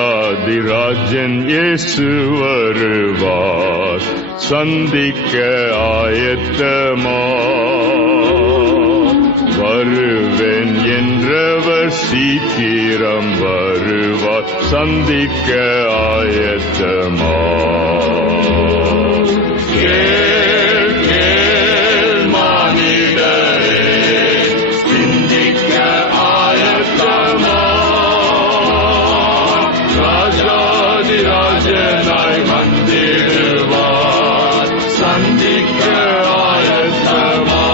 ராஜாதிராஜன் இயேசு வருவார், சந்திக்க ஆயத்தமா. வருவேன் என்றவர் சீக்கிரம் வருவார், சந்திக்க ஆயத்தமா. கேள் கேள் மானிடரே, சிந்திக்க ஆயத்தமா. ராஜாதிராஜனாய் வந்திடுவார், சந்திக்க ஆயத்தமா.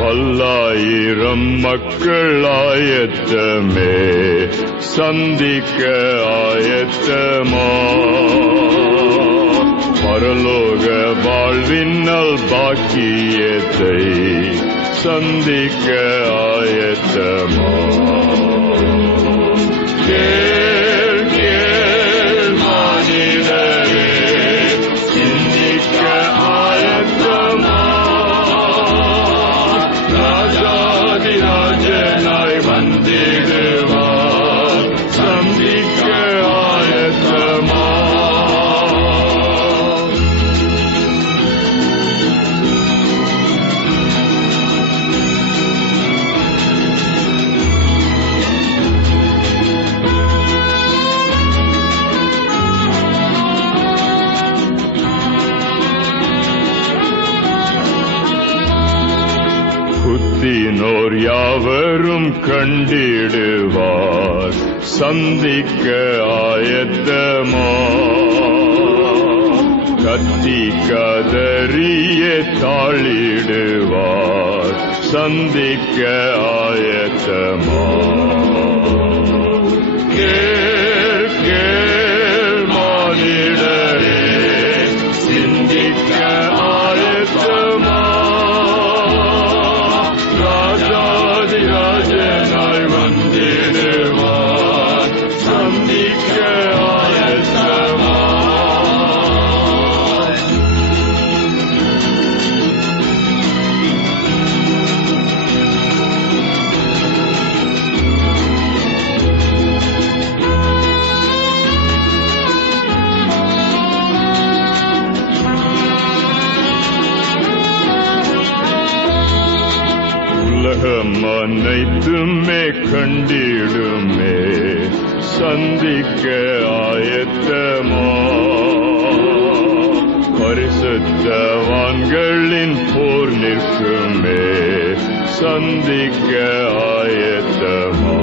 பல்லாயிரம் மக்கள் ஆயத்தமே, சந்திக்க ஆயத்தமா. பரலோக வாழ்வின்னல் பாக்கியத்தை சந்திக்க ஆயத்தமா. கேள் கேள் மானிடரே, சிந்திக்க ஆயத்தமா. ராஜாதிராஜனாய் வந்திடுவார், சந்திக்க ஆயத்தமா. புத்தினோர் யாவரும் கண்டிடுவார், சந்திக்க ஆயத்தமா. கத்தி கதறிய தாளிடுவார், சந்திக்க ஆயத்தமா. கேள் கேள் மானிடரே, சிந்திக்க ஆயத்தமா. ராஜாதிராஜனாய் வந்திடுவார், சந்திக்க ஆயத்தமா. உலகம் அனைத்துமே கண்டிடுமே, சந்திக்க ஆயத்தமா. பரிசுத்தவான்களின் போர் நிற்குமே, சந்திக்க ஆயத்தமா.